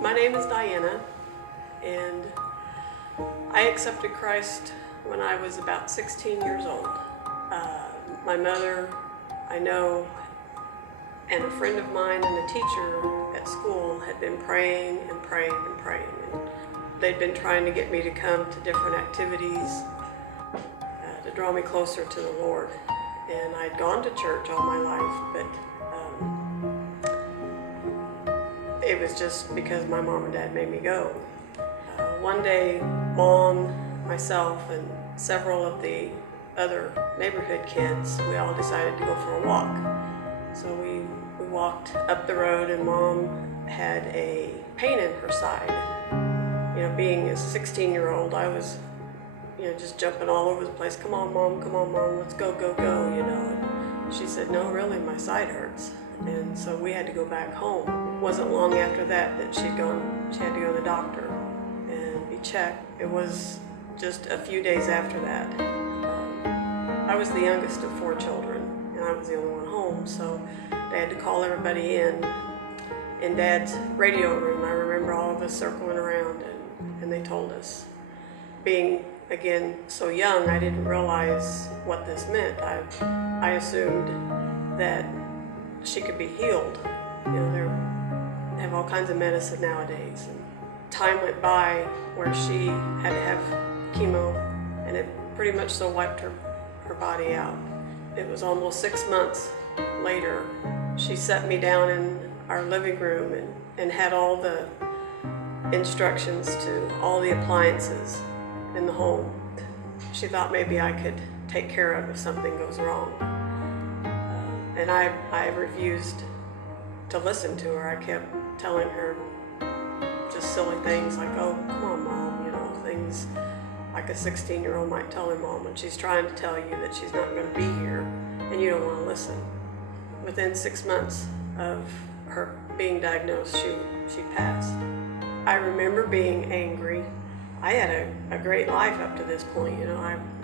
My name is Dianna, and I accepted Christ when I was about 16 years old. My mother, I know, and a friend of mine and a teacher at school had been praying and praying and praying. And they'd been trying to get me to come to different activities to draw me closer to the Lord. And I'd gone to church all my life, but it was just because my mom and dad made me go. One day, Mom, myself, and several of the other neighborhood kids, we all decided to go for a walk. So we walked up the road, and Mom had a pain in her side. You know, being a 16-year-old, I was, just jumping all over the place. Come on, Mom, let's go, And she said, no, really, my side hurts. And so we had to go back home. It wasn't long after that she had to go to the doctor and be checked. It was just a few days after that. I was the youngest of 4 children, and I was the only one home, so they had to call everybody in Dad's radio room. I remember all of us circling around, and they told us. Being, again, so young, I didn't realize what this meant. I assumed that she could be healed. They have all kinds of medicine nowadays. And time went by where she had to have chemo, and it pretty much so wiped her body out. It was almost 6 months later, she set me down in our living room and had all the instructions to all the appliances in the home. She thought maybe I could take care of if something goes wrong. And I refused to listen to her. I kept telling her just silly things like, oh, come on, Mom, things like a 16-year-old might tell her mom when she's trying to tell you that she's not going to be here and you don't want to listen. Within 6 months of her being diagnosed, she passed. I remember being angry. I had a great life up to this point.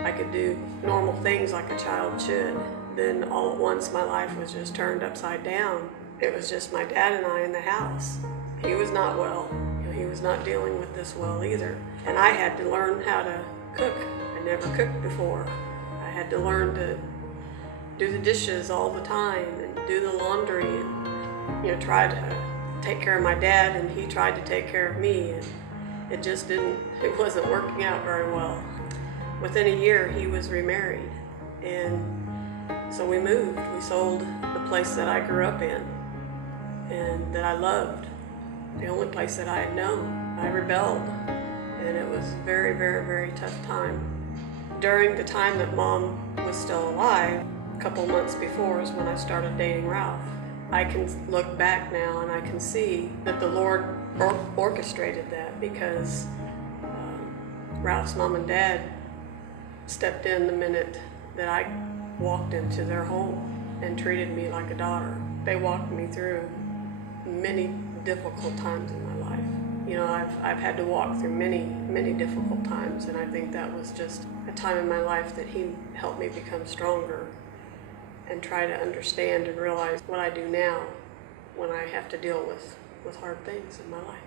I could do normal things like a child should. Then all at once my life was just turned upside down. It was just my dad and I in the house. He was not well. He was not dealing with this well either. And I had to learn how to cook. I never cooked before. I had to learn to do the dishes all the time and do the laundry and try to take care of my dad, and he tried to take care of me, and it wasn't working out very well. Within a year he was remarried, and so we moved. We sold the place that I grew up in and that I loved, the only place that I had known. I rebelled, and it was a very, very, very tough time. During the time that Mom was still alive, a couple months before is when I started dating Ralph. I can look back now and I can see that the Lord orchestrated that, because Ralph's mom and dad stepped in the minute that I walked into their home and treated me like a daughter. They walked me through many difficult times in my life. I've had to walk through many, many difficult times, and I think that was just a time in my life that he helped me become stronger and try to understand and realize what I do now when I have to deal with hard things in my life.